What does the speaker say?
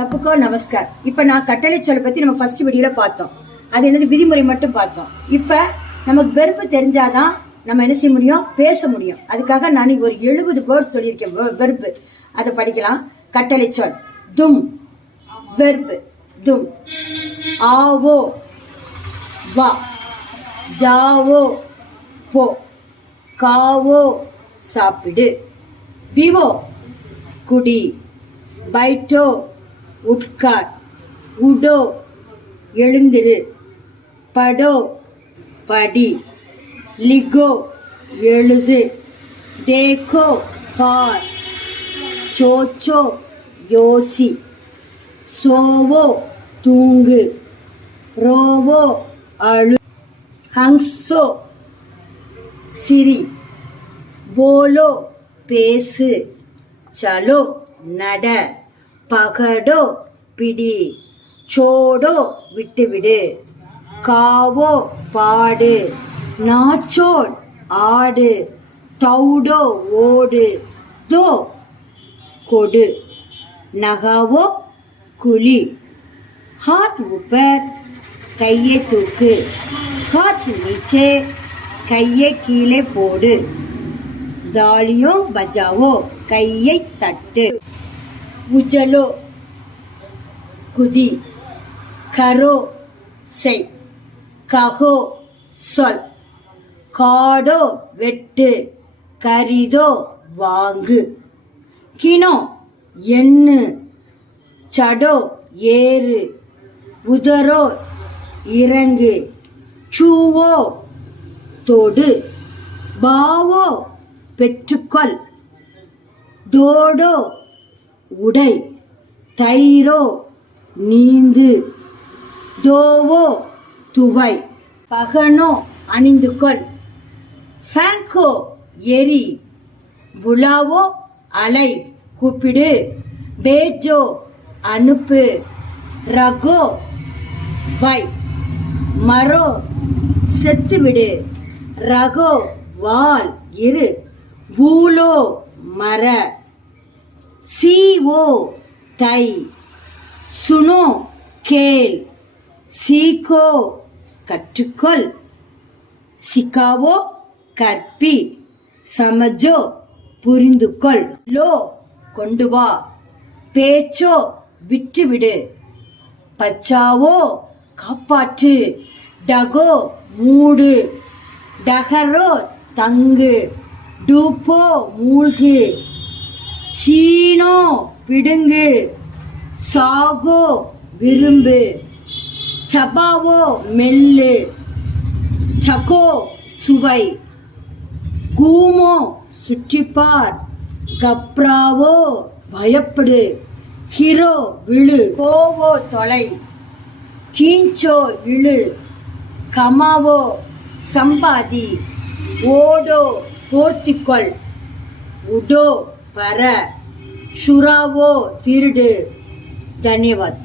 சப்புக்கோ நமஸ்கார். இப்ப நான் கட்டளை சொல் பத்தி நம்ம ஃபர்ஸ்ட் வீடியோல பார்த்தோம். அது என்னது விதிமுறை மட்டும் பார்த்தோம். இப்ப நமக்கு வெறுப்பு தெரிஞ்சாதான் நம்ம என்ன செய்ய முடியும், பேச முடியும். அதுக்காக நான் ஒரு 70 வேர்ட் சொல்லியிருக்கேன். வெறுப்பு அதை படிக்கலாம். கட்டளை சொல் தும், வெறுப்பு தும். ஆவோ வா, ஜாவோ போ, காவோ சாப்பிடு, பிவோ குடி, பைட்டோ உட்கார், உடோ எழுந்திரு, படோ படி, லிகோ எழுது, தேக்கோ பார், சோச்சோ யோசி, சோவோ தூங்கு, ரோவோ அழு, ஹங்ஸோ சிரி, போலோ பேசு, சலோ நட, பகடோ பிடி, சோடோ விட்டுவிடு, காவோ பாடு, நாச்சோல் ஆடு, தௌடோ ஓடு, தோ கொடு, நகாவோ குழி, ஹாத் உப்பர் கையை தூக்கு, ஹாத் நீச்சே கையை கீழே போடு, தாலியோ பஜாவோ கையை தட்டு, உஜலோ குதி, கரோ செய், ககோ சொல், காடோ வெட்டு, கரிதோ வாங்கு, கினோ எண்ணு, சடோ ஏறு, உதரோ இறங்கு, சூவோ தொடு, பாவோ பெற்றுக்கொள், தோடோ உடை, தைரோ நீந்து, தோவோ துவை, பகனோ அணிந்து கொள், ஃபேங்கோ எரி, புலாவோ அலை கூப்பிடு, பேஜோ அனுப்பு, ரகோ வை, மரோ செத்துவிடு, ரகோ வால் இரு, பூலோ மர, சீவோ தை, சுனோ கேள், சீக்கோ கற்றுக்கொள், சிக்காவோ கற்பி, சமஜோ புரிந்துகொள், லோ கொண்டு வா, பேச்சோ விட்டுவிடு, பச்சாவோ காப்பாற்று, டகோ மூடு, டகரோ தங்கு, டூப்போ மூழ்கு, சீனோ பிடுங்கு, சாகோ விரும்பு, சபாவோ மெல்லு, சகோ சுவை, கூமோ சுற்றிப்பார், கப்ராவோ பயப்படு, ஹீரோ விழு, கோவோ தொலை, கீஞ்சோ இழு, கமாவோ சம்பாதி, ஓடோ போர்த்திக்கொள், உடோ பர, சுராவோ திருடு. தன்யவாத்.